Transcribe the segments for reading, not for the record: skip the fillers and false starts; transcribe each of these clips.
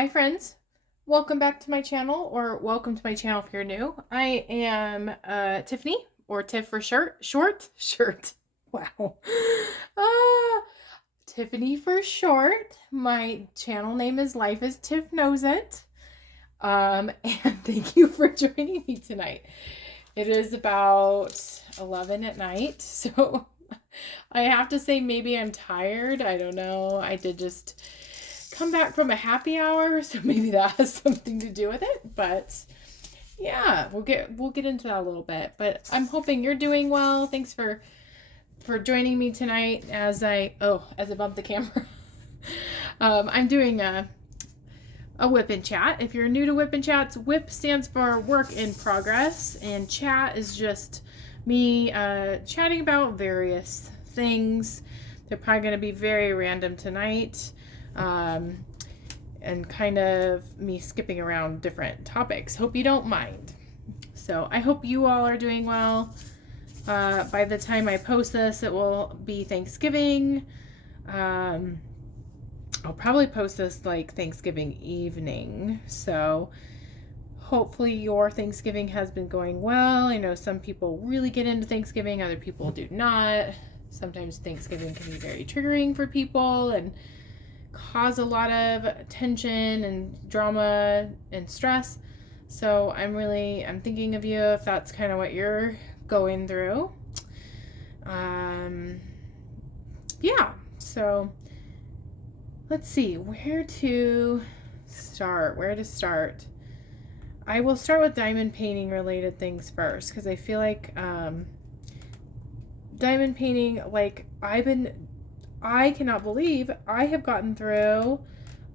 Hi friends, welcome back to my channel, or welcome to my channel if you're new. I am Tiffany, or Tiff for short. Wow. uh, Tiffany for short. My channel name is Life as Tiff Knows It. And thank you for joining me tonight. It is about 11 at night, so I have to say maybe I'm tired. I don't know. I did just come back from a happy hour, so maybe that has something to do with it. But yeah, we'll get into that a little bit. But I'm hoping you're doing well. Thanks for joining me tonight as I bump the camera. I'm doing a WIP and Chat. If you're new to WIP and Chats, WIP stands for work in progress, and chat is just me chatting about various things. They're probably going to be very random tonight, and kind of me skipping around different topics. Hope you don't mind. So I hope you all are doing well. By the time I post this, it will be Thanksgiving. I'll probably post this like Thanksgiving evening, so hopefully your Thanksgiving has been going well. I know some people really get into Thanksgiving, other people do not. Sometimes Thanksgiving can be very triggering for people and cause a lot of tension and drama and stress. So I'm thinking of you if that's kind of what you're going through. Yeah, so let's see where to start. I will start with diamond painting related things first, because I feel like diamond painting, like I cannot believe I have gotten through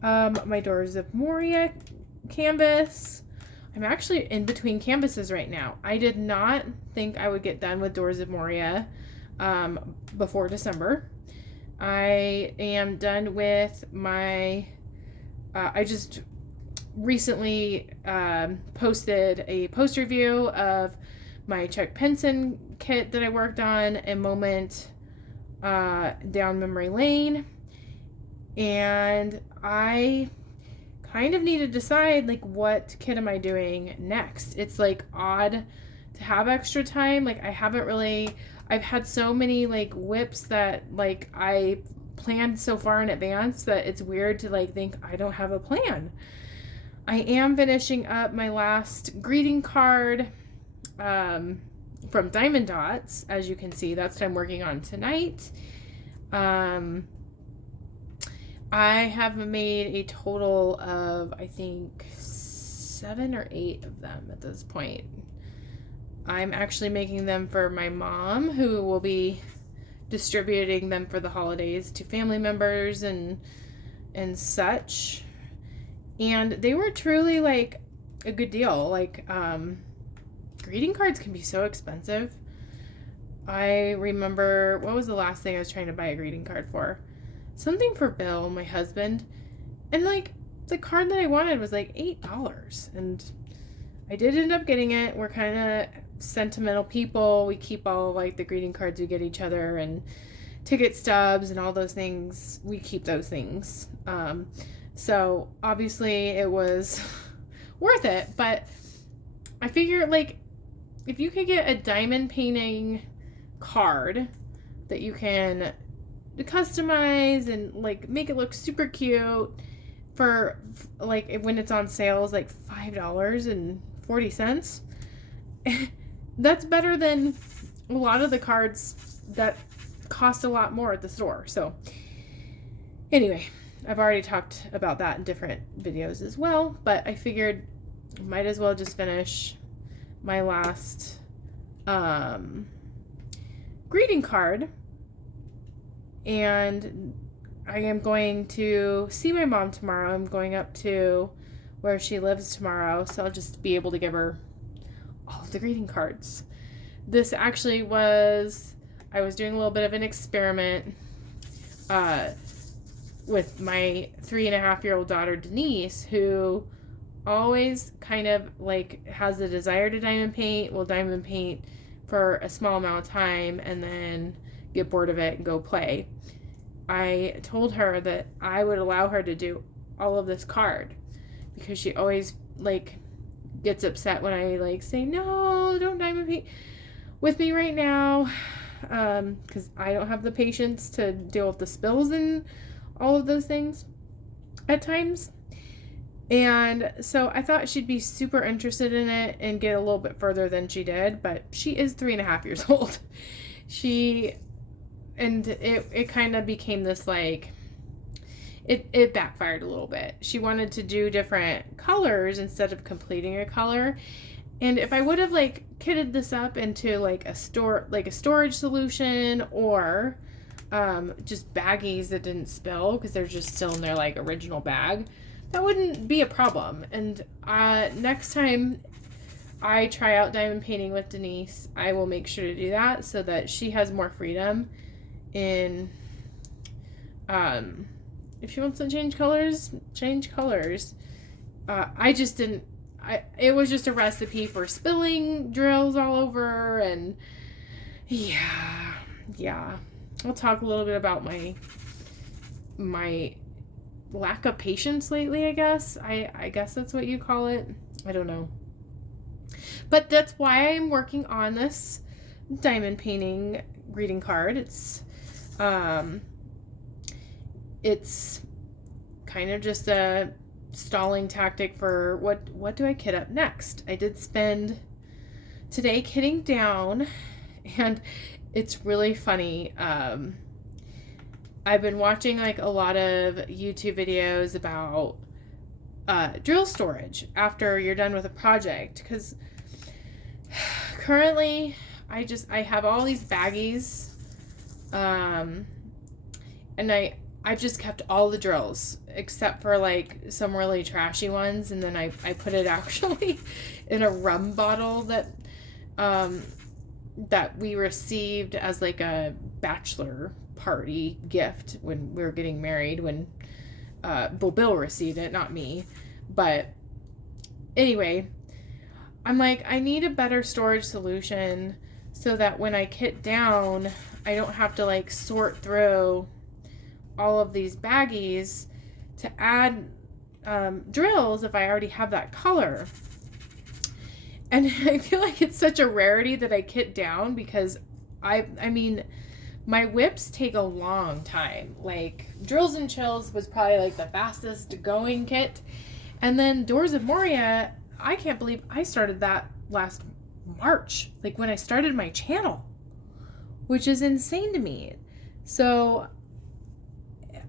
my Doors of Moria canvas. I'm actually in between canvases right now. I did not think I would get done with Doors of Moria before December. I am done with my, I just recently posted a post review of my Chuck Penson kit that I worked on, a moment down memory lane, and I kind of need to decide like what kit am I doing next. It's like odd to have extra time. Like I've had so many like WIPs that like I planned so far in advance that it's weird to like think I don't have a plan. I am finishing up my last greeting card from Diamond Dots. As you can see, that's what I'm working on tonight. I have made a total of, I think, 7 or 8 of them at this point. I'm actually making them for my mom, who will be distributing them for the holidays to family members and such. And they were truly like a good deal. Like greeting cards can be so expensive. I remember, what was the last thing I was trying to buy a greeting card for? Something for Bill, my husband. And like the card that I wanted was like $8. And I did end up getting it. We're kind of sentimental people. We keep all like the greeting cards we get each other and ticket stubs and all those things. We keep those things. So obviously it was worth it. But I figure like if you could get a diamond painting card that you can customize and like make it look super cute for like when it's on sales like $5.40, that's better than a lot of the cards that cost a lot more at the store. So anyway, I've already talked about that in different videos as well, but I figured might as well just finish my last greeting card. And I am going to see my mom tomorrow. I'm going up to where she lives tomorrow, so I'll just be able to give her all of the greeting cards. This actually I was doing a little bit of an experiment with my 3.5-year-old daughter, Denise, who always kind of like has the desire to diamond paint, will diamond paint for a small amount of time and then get bored of it and go play. I told her that I would allow her to do all of this card. because she always like gets upset when I like say, no, don't diamond paint with me right now, because I don't have the patience to deal with the spills and all of those things at times. And so I thought she'd be super interested in it and get a little bit further than she did, but she is 3.5 years old. It kind of became this like, it backfired a little bit. She wanted to do different colors instead of completing a color. And if I would have like kitted this up into like a storage solution, or just baggies that didn't spill because they're just still in their like original bag, that wouldn't be a problem. And next time I try out diamond painting with Denise, I will make sure to do that so that she has more freedom in if she wants to change colors. I just didn't. It was just a recipe for spilling drills all over, and yeah. I'll talk a little bit about my lack of patience lately, I guess. I guess that's what you call it. I don't know. But that's why I'm working on this diamond painting greeting card. It's kind of just a stalling tactic for what do I kit up next. I did spend today kitting down, and it's really funny. I've been watching like a lot of YouTube videos about drill storage after you're done with a project, because currently I have all these baggies, and I've just kept all the drills except for like some really trashy ones, and then I put it actually in a rum bottle that we received as like a bachelor party gift when we were getting married, when Bill received it, not me. But anyway, I'm like, I need a better storage solution so that when I kit down, I don't have to like sort through all of these baggies to add drills if I already have that color. And I feel like it's such a rarity that I kit down, because I mean, my whips take a long time. Like Drills and Chills was probably like the fastest going kit. And then Doors of Moria, I can't believe I started that last March, like when I started my channel, which is insane to me. So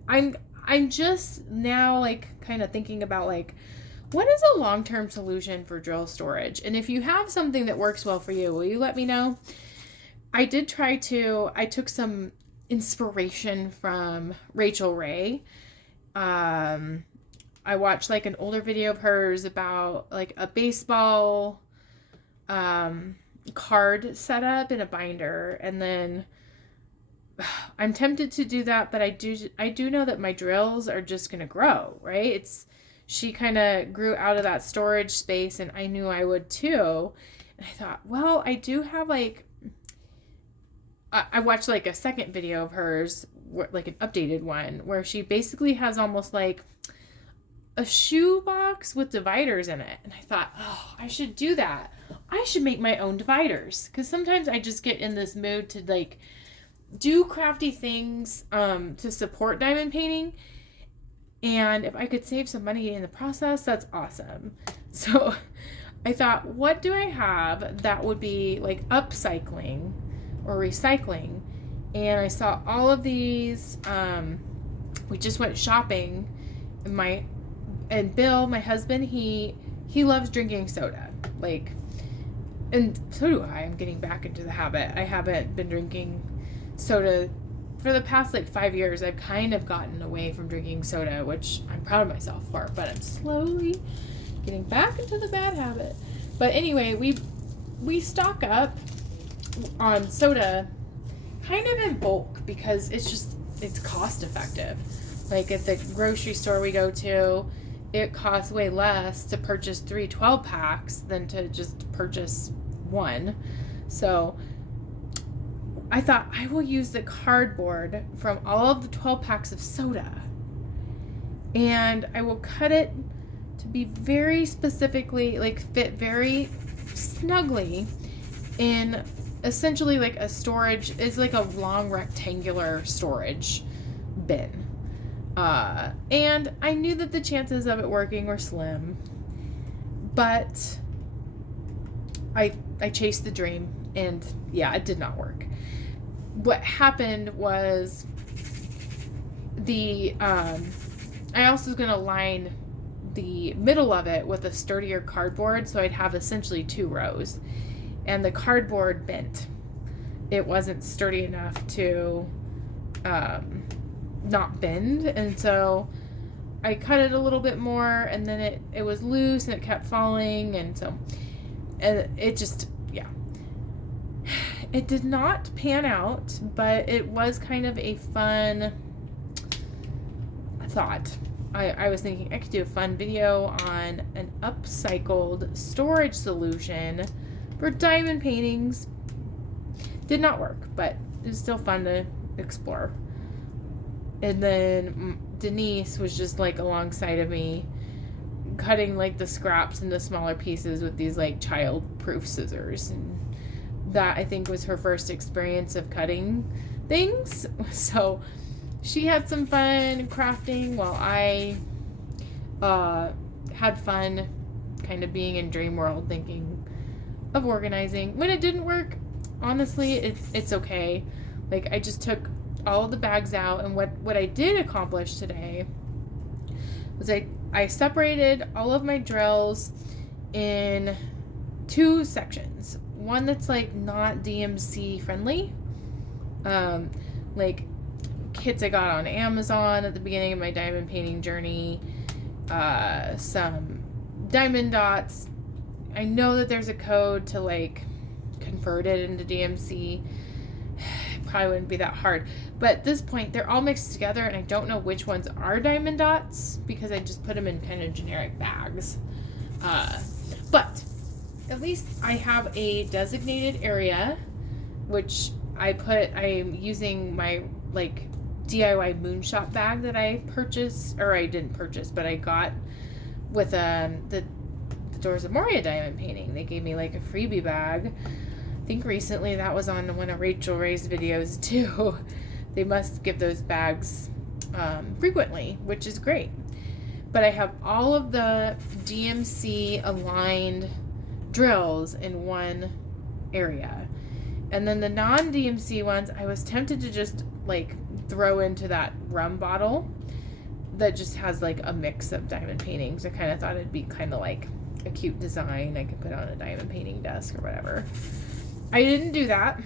I'm just now like kind of thinking about like, what is a long-term solution for drill storage? And if you have something that works well for you, will you let me know? I took some inspiration from Rachel Ray. I watched like an older video of hers about like a baseball card setup in a binder, and then I'm tempted to do that, but I do know that my drills are just going to grow, right? She kind of grew out of that storage space, and I knew I would too. And I thought, well, I do have like, I watched like a second video of hers, like an updated one, where she basically has almost like a shoe box with dividers in it. And I thought, oh, I should do that. I should make my own dividers, because sometimes I just get in this mood to like do crafty things to support diamond painting, and if I could save some money in the process, that's awesome. So I thought, what do I have that would be like upcycling or recycling? And I saw all of these. We just went shopping, and Bill, my husband, he loves drinking soda, like, and so do I. I'm getting back into the habit. I haven't been drinking soda for the past like 5 years. I've kind of gotten away from drinking soda, which I'm proud of myself for, but I'm slowly getting back into the bad habit. But anyway, we stock up on soda kind of in bulk, because it's cost effective. Like at the grocery store we go to, it costs way less to purchase 3 12-packs than to just purchase one. So I thought, I will use the cardboard from all of the 12 packs of soda, and I will cut it to to be very specifically, like, fit very snugly in essentially like a storage, is like a long rectangular storage bin. And I knew that the chances of it working were slim, but I chased the dream, and yeah, it did not work. What happened was I also was going to line the middle of it with a sturdier cardboard, so I'd have essentially 2 rows. And the cardboard bent. It wasn't sturdy enough to not bend, and so I cut it a little bit more, and then it was loose and it kept falling, and so it just, yeah. It did not pan out, but it was kind of a fun thought. I was thinking I could do a fun video on an upcycled storage solution for diamond paintings. Did not work, but it was still fun to explore. And then Denise was just like alongside of me, cutting like the scraps into smaller pieces with these like child-proof scissors. And that, I think, was her first experience of cutting things. So she had some fun crafting while I had fun kind of being in dream world, thinking of organizing. When it didn't work, honestly, it's okay. Like, I just took all of the bags out, and what I did accomplish today was I separated all of my drills in 2 sections. One that's like not DMC friendly, like kits I got on Amazon at the beginning of my diamond painting journey, some diamond dots. I know that there's a code to like convert it into DMC. It probably wouldn't be that hard, but at this point they're all mixed together, and I don't know which ones are diamond dots because I just put them in kind of generic bags. But at least I have a designated area, which I'm using my like DIY moonshot bag that I purchased, or I didn't purchase, but I got with the Doors of Moria diamond painting. They gave me like a freebie bag. I think recently that was on one of Rachel Ray's videos too. They must give those bags frequently, which is great. But I have all of the DMC aligned drills in one area. And then the non-DMC ones, I was tempted to just like throw into that rum bottle that just has like a mix of diamond paintings. I kind of thought it'd be kind of like a cute design I could put on a diamond painting desk or whatever. I didn't do that.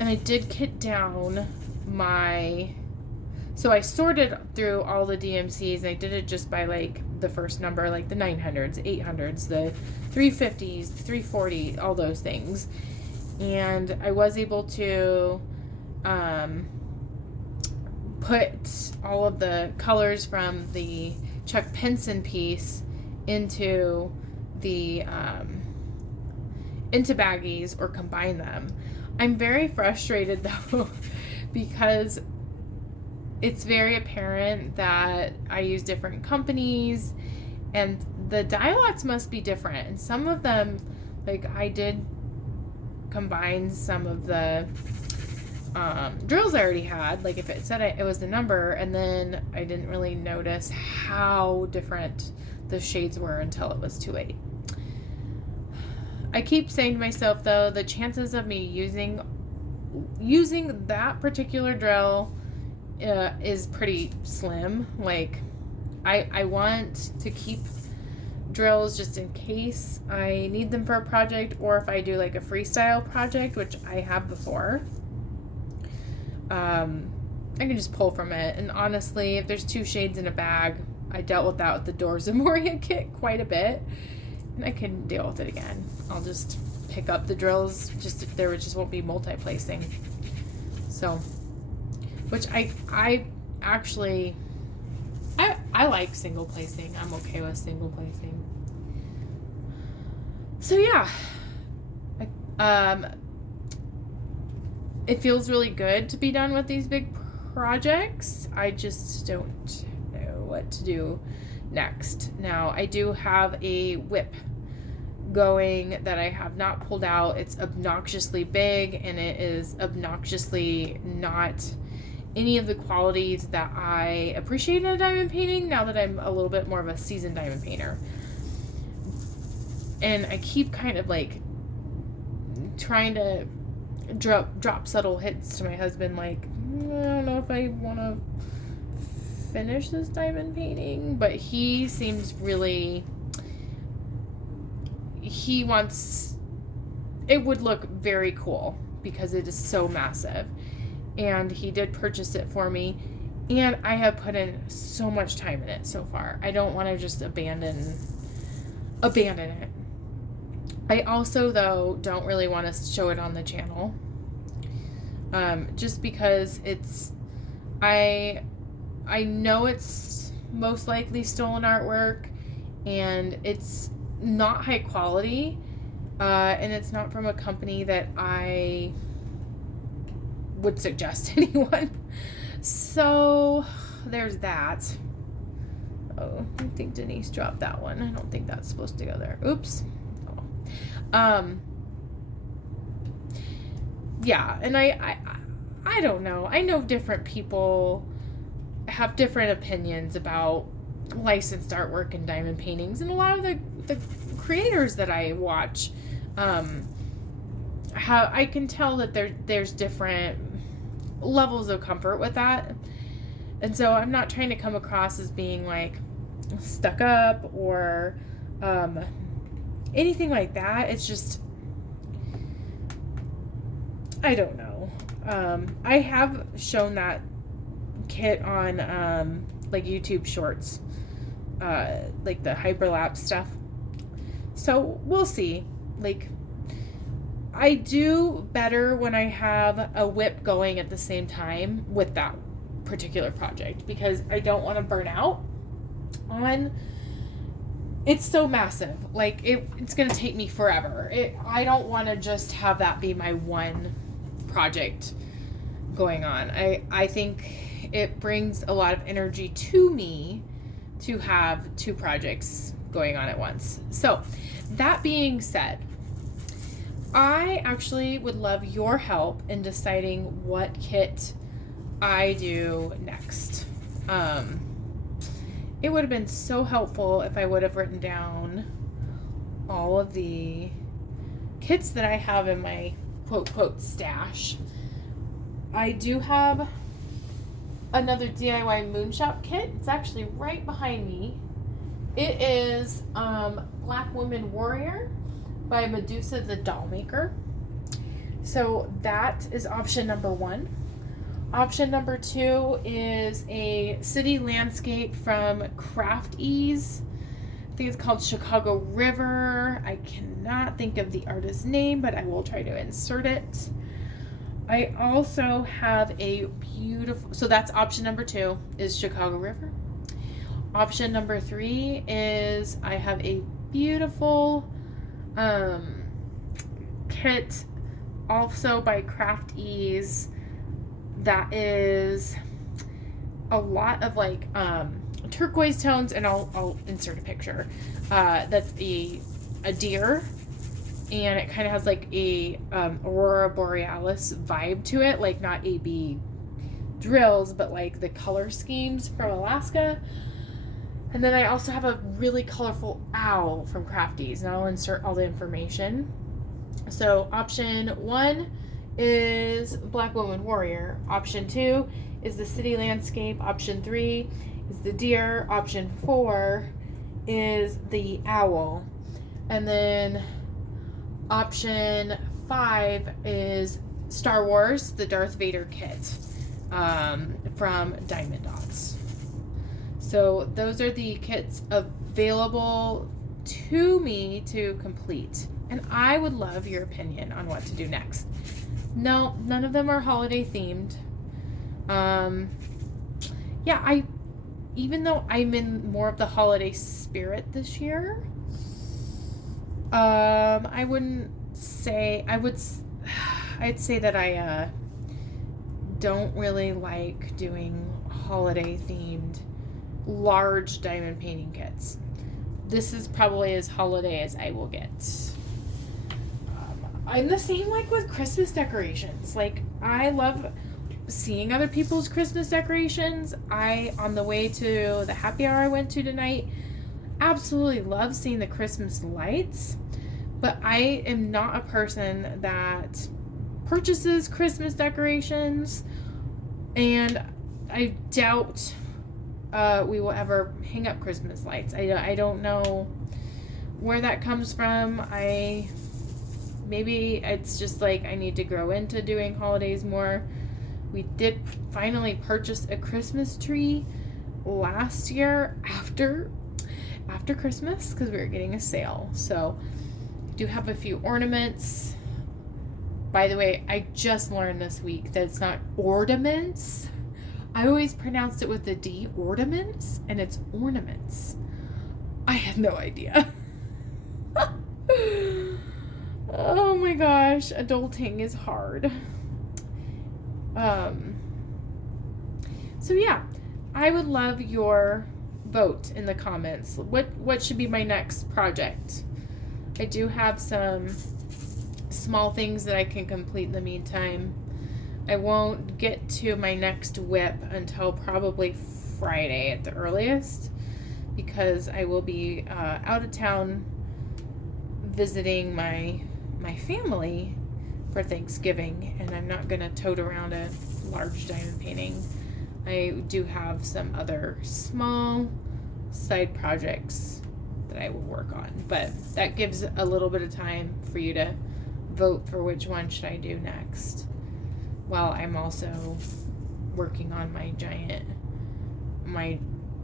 And I did kit down so I sorted through all the DMCs, and I did it just by like the first number, like the 900s, 800s, the 350s, 340, all those things. And I was able to put all of the colors from the Chuck Penson piece into the into baggies or combine them. I'm very frustrated though because it's very apparent that I use different companies and the die-lots must be different. And some of them, like I did combine some of the drills I already had, like if it said it was the number, and then I didn't really notice how different the shades were until it was too late. I keep saying to myself though, the chances of me using that particular drill is pretty slim. Like I want to keep drills just in case I need them for a project, or if I do like a freestyle project, which I have before, I can just pull from it. And honestly, if there's 2 shades in a bag, I dealt with that with the Doors of Moria kit quite a bit, and I can deal with it again. I'll just pick up the drills, just if there just won't be multi-placing. So, which I actually I like single placing. I'm okay with single placing. So yeah, it feels really good to be done with these big projects. I just don't know what to do next. Now, I do have a WIP going that I have not pulled out. It's obnoxiously big, and it is obnoxiously not any of the qualities that I appreciate in a diamond painting now that I'm a little bit more of a seasoned diamond painter. And I keep kind of like trying to drop subtle hints to my husband, like, I don't know if I want to finish this diamond painting, but he seems really, he wants, it would look very cool because it is so massive. And he did purchase it for me, and I have put in so much time in it so far. I don't want to just abandon it. I also, though, don't really want to show it on the channel, just because it's, I know it's most likely stolen artwork, and it's not high quality, and it's not from a company that I would suggest to anyone. So there's that. Oh, I think Denise dropped that one. I don't think that's supposed to go there. Oops. Oh. Yeah, and I don't know. I know different people have different opinions about licensed artwork and diamond paintings, and a lot of the creators that I watch, I can tell that there's different levels of comfort with that. And so I'm not trying to come across as being like stuck up or anything like that. It's just, I don't know. I have shown that kit on like YouTube shorts, like the hyperlapse stuff. So we'll see. Like, I do better when I have a WIP going at the same time with that particular project, because I don't want to burn out on, it's so massive. Like, it's going to take me forever. I don't want to just have that be my one project going on. I think it brings a lot of energy to me to have two projects going on at once. So that being said, I actually would love your help in deciding what kit I do next. It would have been so helpful if I would have written down all of the kits that I have in my quote stash. I do have another DIY moonshop kit. It's actually right behind me. It is Black Woman Warrior by Medusa the Doll Maker. So that is option number 1. Option number 2 is a city landscape from Craft Ease. I think it's called Chicago River. I cannot think of the artist's name, but I will try to insert it. I also have a beautiful, so that's option number 2 is Chicago River. Option number 3 is I have a beautiful kit also by Craft Ease that is a lot of like turquoise tones, and I'll insert a picture. That's a deer, and it kind of has like a Aurora Borealis vibe to it, like not AB drills, but like the color schemes from Alaska. And then I also have a really colorful owl from Craft Ease, and I'll insert all the information. So option 1 is Black Woman Warrior. Option 2 is the city landscape. Option 3 is the deer. Option 4 is the owl. And then option 5 is Star Wars, the Darth Vader kit from Diamond Dots. So those are the kits available to me to complete. And I would love your opinion on what to do next. No, none of them are holiday themed. Yeah, even though I'm in more of the holiday spirit this year, I wouldn't say, I'd say that I don't really like doing holiday themed large diamond painting kits. This is probably as holiday as I will get. I'm the same like with Christmas decorations. Like, I love seeing other people's Christmas decorations. On the way to the happy hour I went to tonight, absolutely love seeing the Christmas lights. But I am not a person that purchases Christmas decorations, and I doubt we will ever hang up Christmas lights. I don't know where that comes from. Maybe it's just like I need to grow into doing holidays more. We did finally purchase a Christmas tree last year after Christmas because we were getting a sale. So I do have a few ornaments. By the way, I just learned this week that it's not ornaments. I always pronounced it with the D, ornaments, and it's ornaments. I had no idea. Oh my gosh, adulting is hard. So yeah, I would love your vote in the comments. What should be my next project? I do have some small things that I can complete in the meantime. I won't get to my next WIP until probably Friday at the earliest, because I will be out of town visiting my family for Thanksgiving, and I'm not going to tote around a large diamond painting. I do have some other small side projects that I will work on, but that gives a little bit of time for you to vote for which one should I do next, while I'm also working on my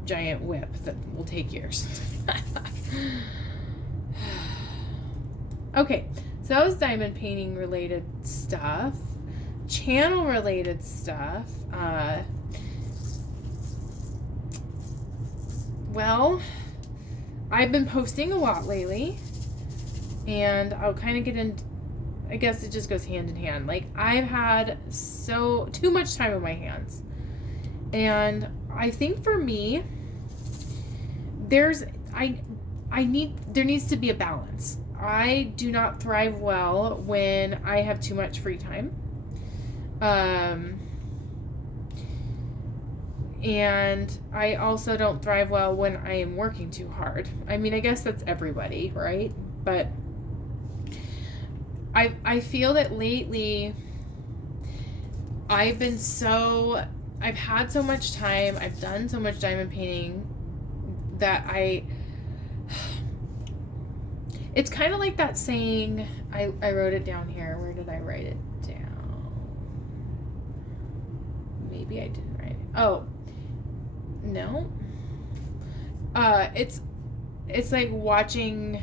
giant WIP that will take years. Okay, so that was diamond painting related stuff. Channel related stuff. Well, I've been posting a lot lately, and I'll kind of get into, I guess it just goes hand in hand. Like, I've had too much time on my hands, and I think for me, there needs to be a balance. I do not thrive well when I have too much free time. And I also don't thrive well when I am working too hard. I mean, I guess that's everybody, right? But I feel that lately I've had so much time, I've done so much diamond painting that it's kind of like that saying, I wrote it down here. Where did I write it down? Maybe I didn't write it. Oh, no. It's like watching,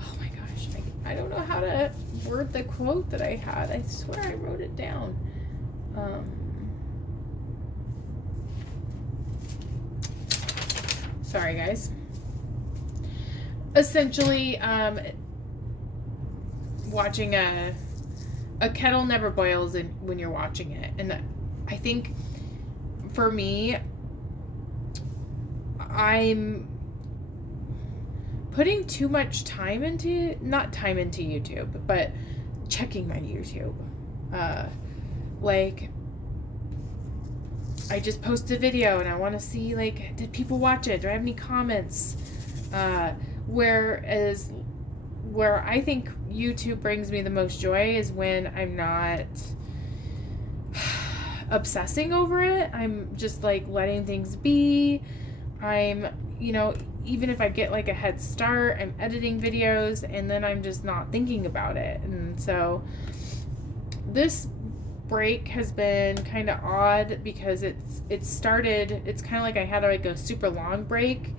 oh my gosh, I don't know how to word the quote that I had. I swear I wrote it down. Sorry, guys. Essentially, watching a kettle never boils when you're watching it. And I think for me, I'm putting too much time into, not time into YouTube, but checking my YouTube. Like, I just posted a video and I want to see, like, did people watch it? Do I have any comments? Whereas where I think YouTube brings me the most joy is when I'm not obsessing over it. I'm just like letting things be. I'm, even if I get like a head start, I'm editing videos and then I'm just not thinking about it. And so this break has been kind of odd because it's kind of like I had like a super long break.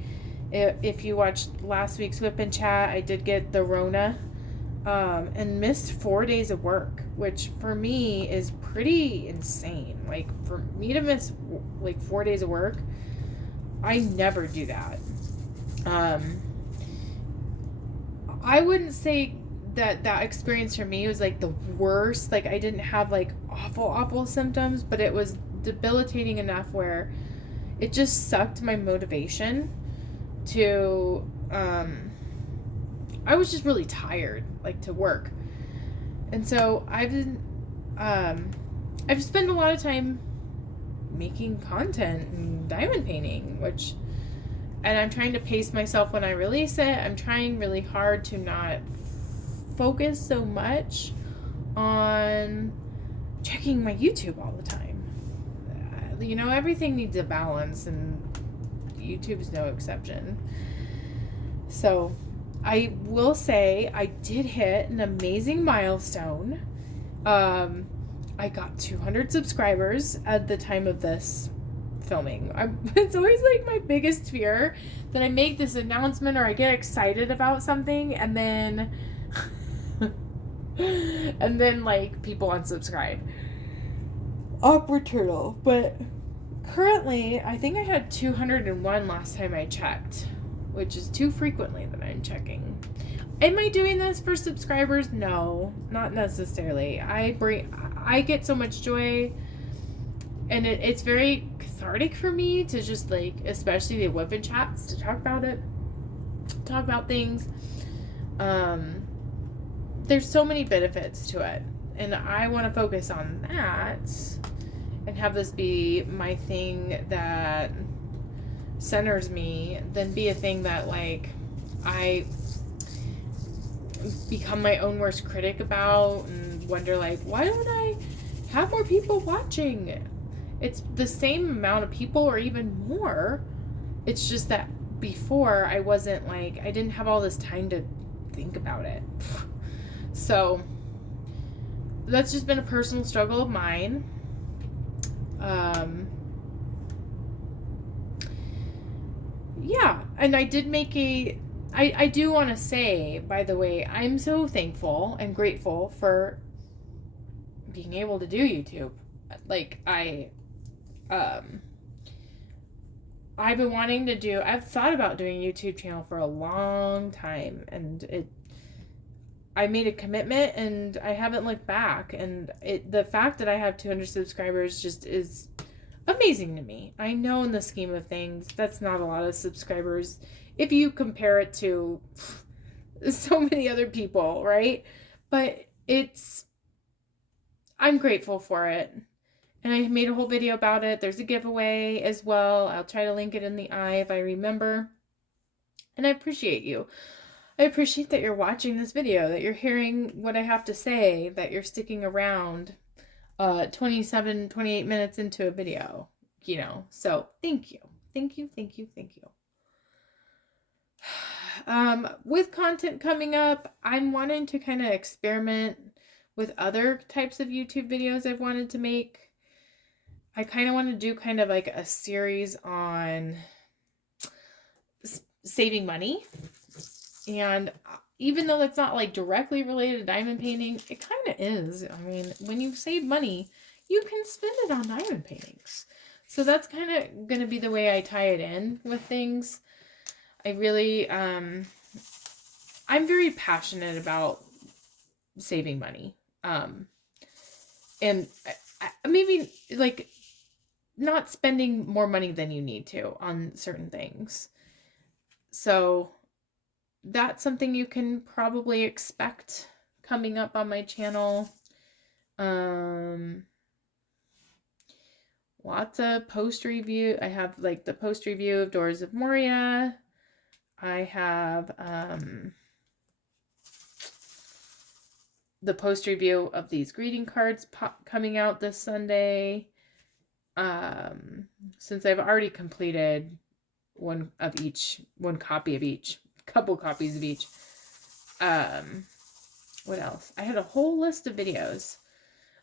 If you watched last week's WIP and Chat, I did get the Rona and missed 4 days of work, which for me is pretty insane. Like, for me to miss like 4 days of work, I never do that. I wouldn't say that experience for me was like the worst. Like, I didn't have like awful symptoms, but it was debilitating enough where it just sucked my motivation to, I was just really tired, like, to work. And so I've spent a lot of time making content and diamond painting, and I'm trying to pace myself when I release it. I'm trying really hard to not focus so much on checking my YouTube all the time. Everything needs a balance, and YouTube's no exception. So I will say I did hit an amazing milestone. I got 200 subscribers at the time of this filming. It's always like my biggest fear that I make this announcement or I get excited about something and then like people unsubscribe. Awkward turtle. But currently I think I had 201 last time I checked, which is too frequently that I'm checking. Am I doing this for subscribers? No, not necessarily. I get so much joy, and it's very cathartic for me to just, like, especially the WIP and Chats, to talk about things. There's so many benefits to it, and I want to focus on that and have this be my thing that centers me, than be a thing that, like, I become my own worst critic about and wonder, like, why don't I have more people watching? It's the same amount of people or even more. It's just that before I wasn't, like, I didn't have all this time to think about it. So that's just been a personal struggle of mine. Yeah, and I did make I do want to say, by the way, I'm so thankful and grateful for being able to do YouTube. Like, I've thought about doing a YouTube channel for a long time, and I made a commitment and I haven't looked back, and the fact that I have 200 subscribers just is amazing to me. I know in the scheme of things, that's not a lot of subscribers if you compare it to so many other people, right? But I'm grateful for it. And I made a whole video about it. There's a giveaway as well. I'll try to link it in the eye if I remember. And I appreciate you. I appreciate that you're watching this video, that you're hearing what I have to say, that you're sticking around 27, 28 minutes into a video, So thank you. Thank you, thank you, thank you. With content coming up, I'm wanting to kind of experiment with other types of YouTube videos I've wanted to make. I kind of want to do kind of like a series on saving money. And even though that's not like directly related to diamond painting, it kind of is. I mean, when you save money, you can spend it on diamond paintings. So that's kind of going to be the way I tie it in with things. I really, I'm very passionate about saving money. And maybe like not spending more money than you need to on certain things. So that's something you can probably expect coming up on my channel. Lots of post review. I have like the post review of Doors of Moria. I have the post review of these greeting cards coming out this Sunday. Since I've already completed one copy of each, couple copies of each. What else? I had a whole list of videos.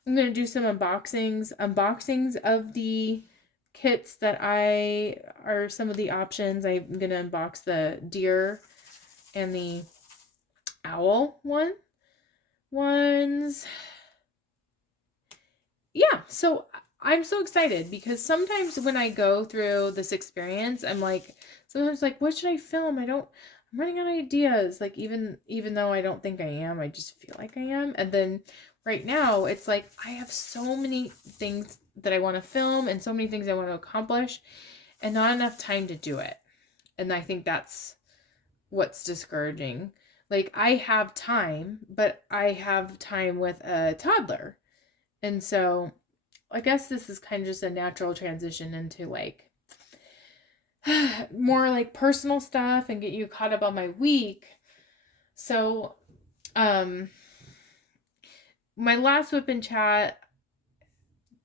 I'm going to do some unboxings of the kits that are some of the options. I'm going to unbox the deer and the owl ones. Yeah, so I'm so excited because sometimes when I go through this experience, I'm like, sometimes like, what should I film? I'm running out of ideas. Like, even though I don't think I am, I just feel like I am. And then right now it's like, I have so many things that I want to film and so many things I want to accomplish. and not enough time to do it. And I think that's what's discouraging. Like, I have time, but I have time with a toddler. And so I guess this is kind of just a natural transition into like more like personal stuff and get you caught up on my week. So, my last WIP and Chat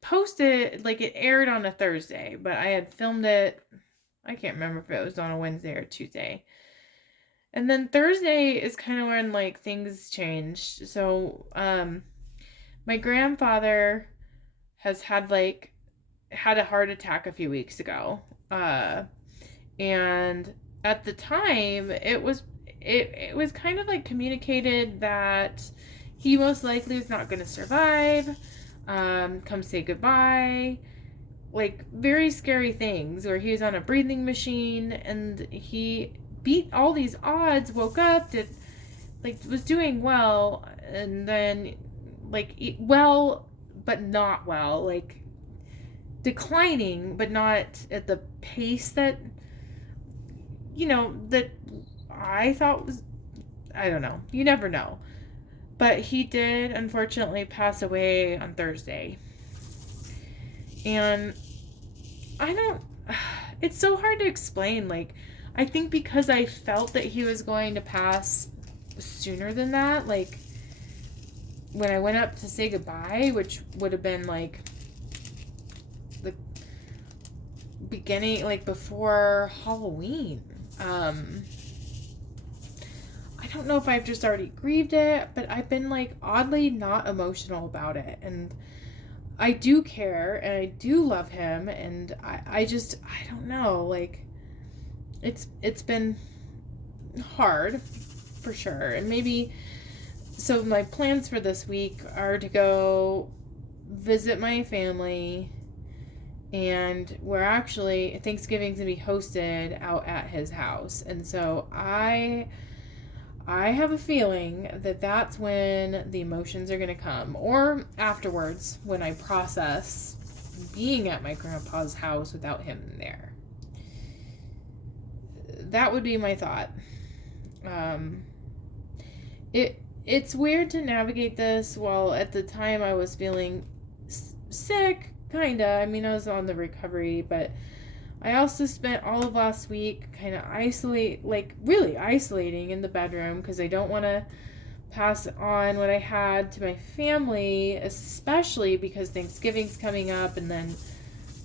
posted, like, it aired on a Thursday, but I had filmed it, I can't remember if it was on a Wednesday or Tuesday. And then Thursday is kind of when, like, things changed. So, my grandfather has had a heart attack a few weeks ago. And at the time, it was kind of like communicated that he most likely was not going to survive. Come say goodbye. Like, very scary things, where he was on a breathing machine and he beat all these odds, woke up, was doing well, and then, like, well, but not well, like, declining, but not at the pace that, that I thought was, I don't know. You never know. But he did, unfortunately, pass away on Thursday. And it's so hard to explain. Like, I think because I felt that he was going to pass sooner than that, like, when I went up to say goodbye, which would have been, like, the beginning, like, before Halloween. I don't know if I've just already grieved it, but I've been, like, oddly not emotional about it. And I do care, and I do love him, and I don't know, like, it's been hard, for sure. And maybe, so my plans for this week are to go visit my family, and we're actually, Thanksgiving's gonna be hosted out at his house. And so I have a feeling that that's when the emotions are going to come, or afterwards when I process being at my grandpa's house without him there. That would be my thought. It's weird to navigate this while at the time I was feeling sick, kinda. I mean, I was on the recovery, but I also spent all of last week kind of really isolating in the bedroom, because I don't want to pass on what I had to my family, especially because Thanksgiving's coming up, and then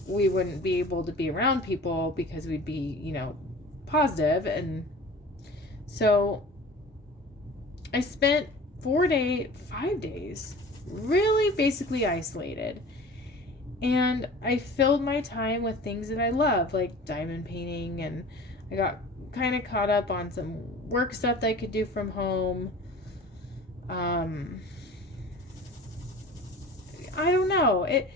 we wouldn't be able to be around people because we'd be, positive. And so I spent 5 days really basically isolated. And I filled my time with things that I love, like diamond painting, and I got kind of caught up on some work stuff that I could do from home. I don't know. I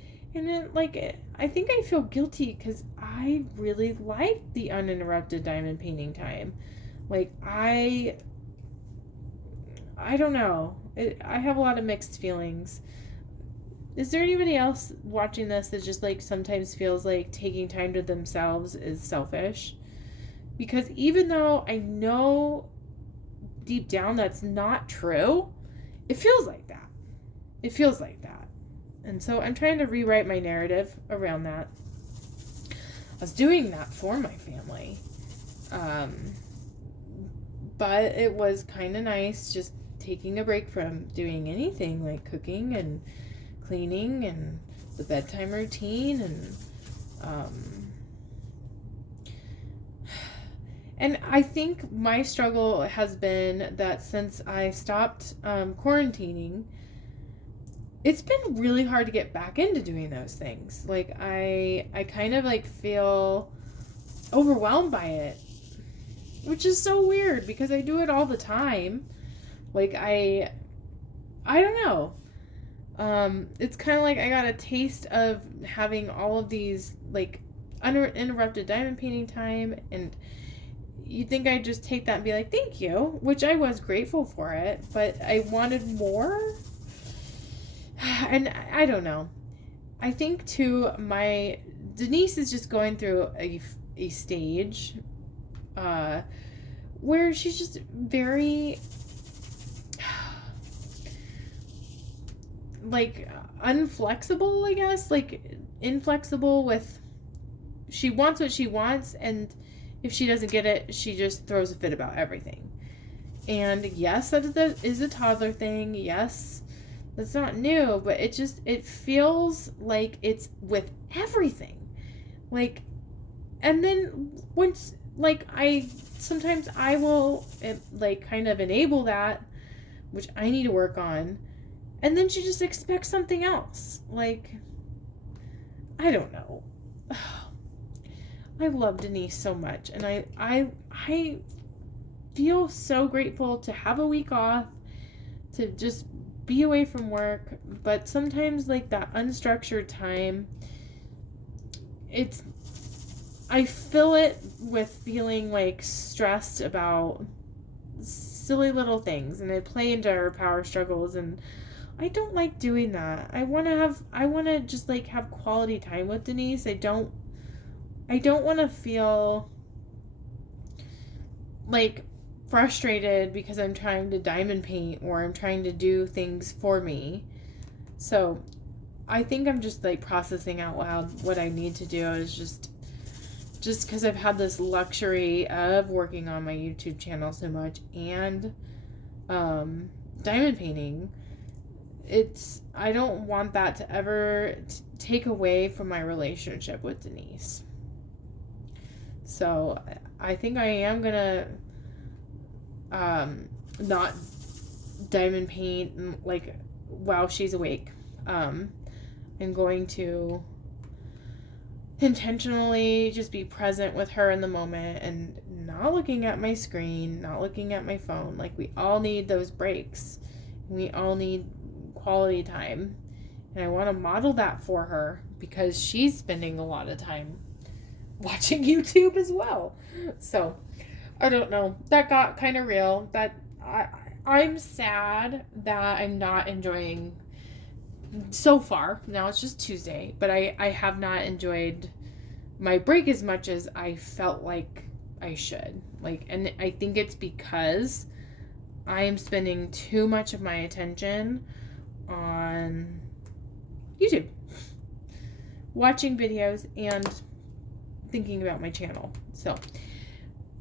think I feel guilty because I really like the uninterrupted diamond painting time. Like, I don't know. I have a lot of mixed feelings. Is there anybody else watching this that just, like, sometimes feels like taking time to themselves is selfish? Because even though I know deep down that's not true, it feels like that. It feels like that. And so I'm trying to rewrite my narrative around that. I was doing that for my family. But it was kind of nice just taking a break from doing anything, like cooking and cleaning and the bedtime routine, and I think my struggle has been that since I stopped quarantining, it's been really hard to get back into doing those things. Like, I kind of like feel overwhelmed by it, which is so weird because I do it all the time. Like, I don't know. It's kind of like I got a taste of having all of these, like, uninterrupted diamond painting time, and you'd think I'd just take that and be like, thank you, which I was grateful for it, but I wanted more, and I don't know. I think, too, Denise is just going through a stage where she's just very like unflexible, I guess, like inflexible with, she wants what she wants, and if she doesn't get it, she just throws a fit about everything. And yes, that is a toddler thing. Yes, that's not new, but it feels like it's with everything. Like, and then once, like, sometimes I will, like, kind of enable that, which I need to work on, and then she just expects something else. Like, I don't know. I love Denise so much, and I feel so grateful to have a week off, to just be away from work. But sometimes, like, that unstructured time, I fill it with feeling like stressed about silly little things, and I play into our power struggles, and I don't like doing that. I want to just, like, have quality time with Denise. I don't want to feel like frustrated because I'm trying to diamond paint or I'm trying to do things for me. So I think I'm just, like, processing out loud what I need to do is just because I've had this luxury of working on my YouTube channel so much and diamond painting. I don't want that to ever take away from my relationship with Denise. So I think I am gonna not diamond paint, like, while she's awake. I'm going to intentionally just be present with her in the moment and not looking at my screen, not looking at my phone. Like, we all need those breaks. We all need quality time. And I want to model that for her because she's spending a lot of time watching YouTube as well. So, I don't know. That got kind of real. That I'm sad that I'm not enjoying so far. Now it's just Tuesday, but I have not enjoyed my break as much as I felt like I should. Like, and I think it's because I am spending too much of my attention on YouTube, watching videos and thinking about my channel. So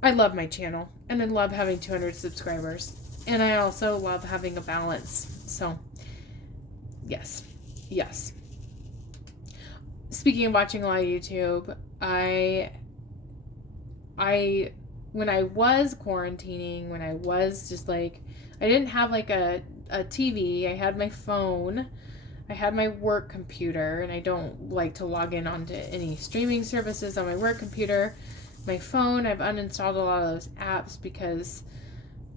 I love my channel, and I love having 200 subscribers, and I also love having a balance. So yes. Speaking of watching a lot of YouTube, I when I was quarantining, when I was just, like, I didn't have, like, a TV. I had my phone. I had my work computer, and I don't like to log in onto any streaming services on my work computer. My phone, I've uninstalled a lot of those apps because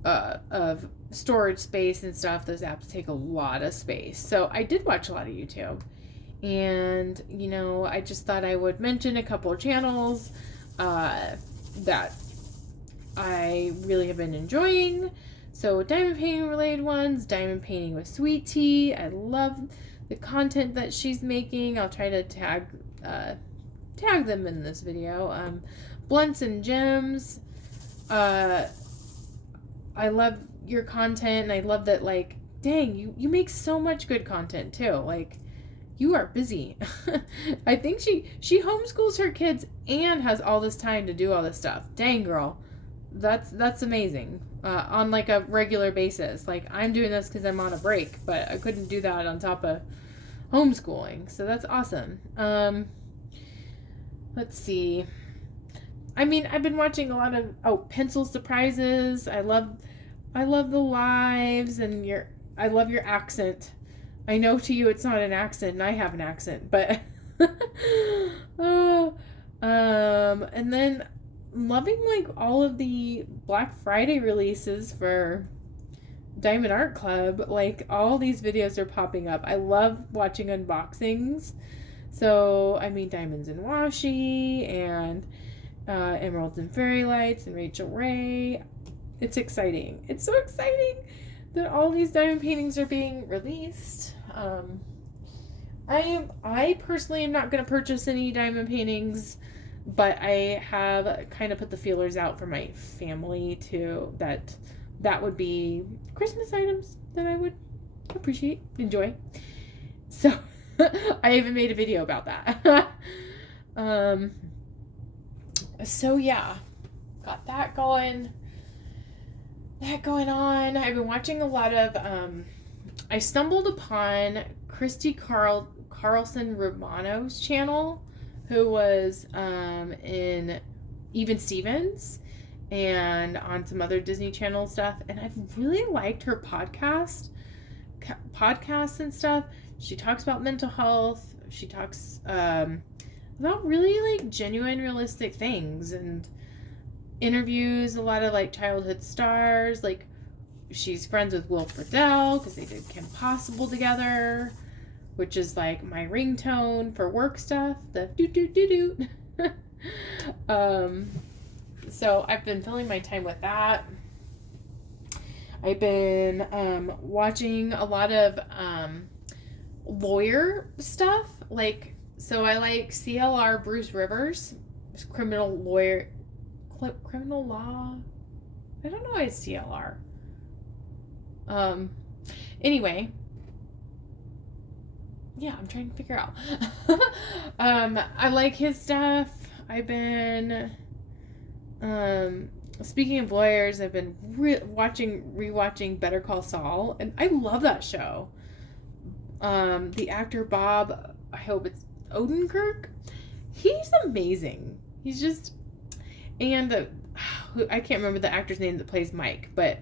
of storage space and stuff. Those apps take a lot of space. So I did watch a lot of YouTube. And, you know, I just thought I would mention a couple of channels that I really have been enjoying. So diamond painting related ones, diamond painting with Sweet Tea. I love the content that she's making. I'll try to tag them in this video. Blunts and Gems. I love your content, and I love that, like, dang, you make so much good content too. Like, you are busy. I think she homeschools her kids and has all this time to do all this stuff. Dang, girl. That's amazing. On, like, a regular basis. Like, I'm doing this because I'm on a break, but I couldn't do that on top of homeschooling. So that's awesome. Let's see. I mean, I've been watching a lot of pencil surprises. I love the lives, and I love your accent. I know to you it's not an accent, and I have an accent, but and then loving, like, all of the Black Friday releases for Diamond Art Club. Like, all these videos are popping up. I love watching unboxings. So, I mean, Diamonds and Washi and Emeralds and Fairy Lights and Rachel Ray. It's exciting. It's so exciting that all these diamond paintings are being released. I personally am not going to purchase any diamond paintings But I have kind of put the feelers out for my family too, that would be Christmas items that I would appreciate, enjoy. So I even made a video about that. um, so yeah, got that going. That going on. I've been watching a lot of. I stumbled upon Carlson Romano's channel, who was in Even Stevens and on some other Disney Channel stuff, and I've really liked her podcasts and stuff. She talks about mental health. She talks about really like genuine, realistic things, and interviews a lot of like childhood stars. Like she's friends with Will Friedle because they did Kim Possible together, which is like my ringtone for work stuff. The doot doot doot doot. So I've been filling my time with that. I've been watching a lot of lawyer stuff. Like, so I like CLR Bruce Rivers, criminal lawyer, criminal law. I don't know why it's CLR. Anyway. Yeah, I'm trying to figure out. I like his stuff. I've been, speaking of lawyers, I've been rewatching Better Call Saul, and I love that show. The actor Bob, I hope it's Odenkirk, he's amazing. He's just, and I can't remember the actor's name that plays Mike, but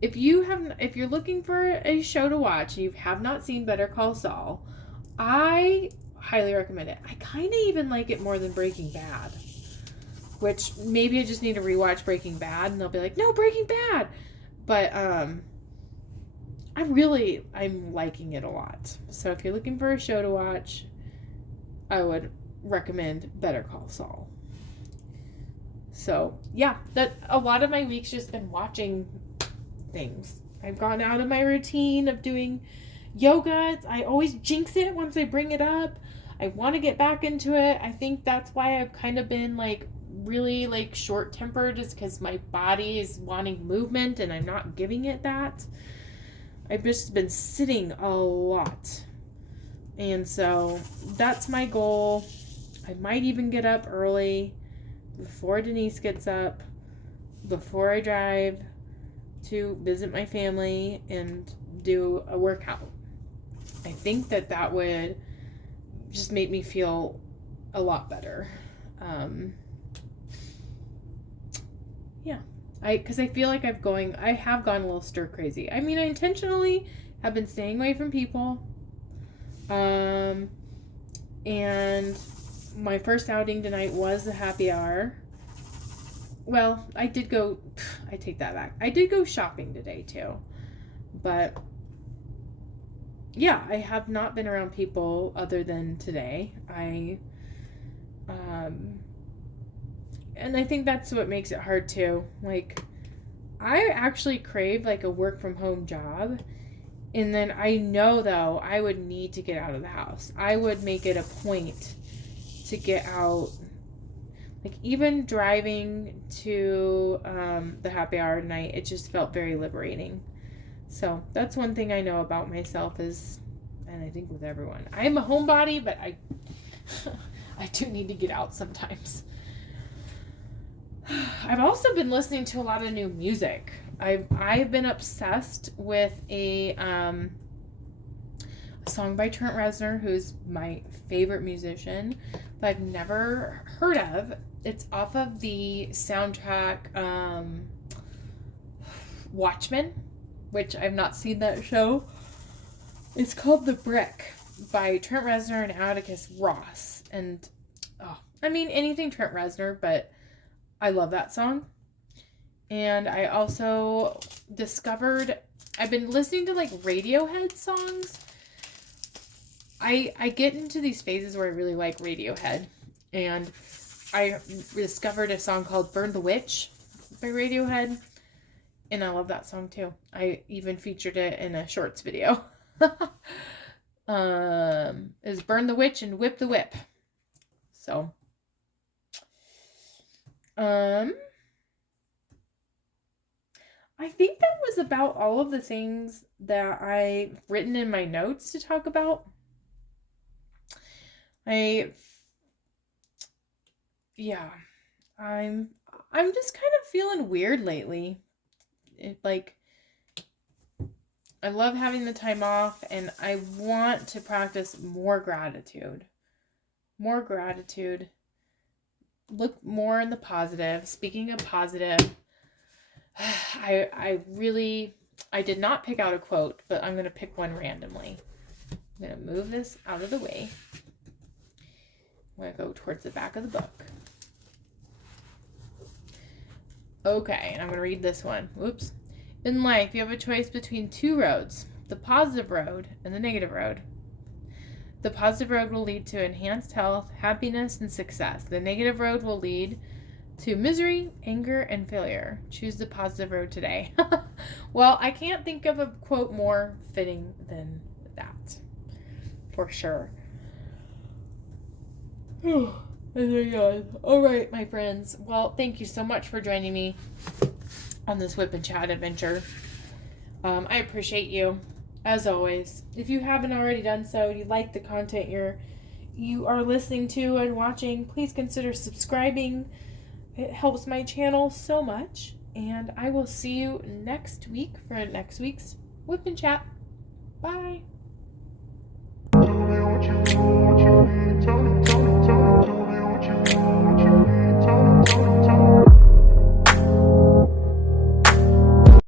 if you're looking for a show to watch and you have not seen Better Call Saul, I highly recommend it. I kind of even like it more than Breaking Bad, which maybe I just need to rewatch Breaking Bad and they'll be like, no, Breaking Bad. But I'm liking it a lot. So if you're looking for a show to watch, I would recommend Better Call Saul. So yeah, that a lot of my week's just been watching things. I've gone out of my routine of doing yoga. I always jinx it once I bring it up. I want to get back into it. I think that's why I've kind of been like really like short-tempered, is because my body is wanting movement and I'm not giving it that. I've just been sitting a lot. And so that's my goal. I might even get up early before Denise gets up, before I drive to visit my family and do a workout. I think that would just make me feel a lot better. Yeah. Because I feel like I have gone a little stir crazy. I mean, I intentionally have been staying away from people. And my first outing tonight was the happy hour. Well, I take that back. I did go shopping today too. But yeah, I have not been around people other than today. And I think that's what makes it hard too. Like, I actually crave like a work from home job. And then I know though, I would need to get out of the house. I would make it a point to get out. Like, even driving to the happy hour tonight, it just felt very liberating. So that's one thing I know about myself is, and I think with everyone, I am a homebody, but I do need to get out sometimes. I've also been listening to a lot of new music. I've been obsessed with a song by Trent Reznor, who's my favorite musician, but I've never heard of. It's off of the soundtrack Watchmen, which I've not seen that show. It's called The Brick by Trent Reznor and Atticus Ross. And, I mean, anything Trent Reznor, but I love that song. And I also I've been listening to like Radiohead songs. I get into these phases where I really like Radiohead. And I discovered a song called Burn the Witch by Radiohead. And I love that song too. I even featured it in a shorts video. Is Burn the Witch and Whip the Whip. So Um, I think that was about all of the things that I've written in my notes to talk about. Yeah, I'm just kind of feeling weird lately. Like, I love having the time off, and I want to practice more gratitude. More gratitude. Look more in the positive. Speaking of positive, I did not pick out a quote, but I'm going to pick one randomly. I'm going to move this out of the way. I'm going to go towards the back of the book. Okay, and I'm going to read this one. Whoops. In life, you have a choice between two roads, the positive road and the negative road. The positive road will lead to enhanced health, happiness, and success. The negative road will lead to misery, anger, and failure. Choose the positive road today. Well, I can't think of a quote more fitting than that. For sure. Oh my God. All right, my friends. Well, thank you so much for joining me on this WIP and Chat adventure. I appreciate you, as always. If you haven't already done so, you like the content you are listening to and watching, please consider subscribing. It helps my channel so much. And I will see you next week for next week's WIP and Chat. Bye.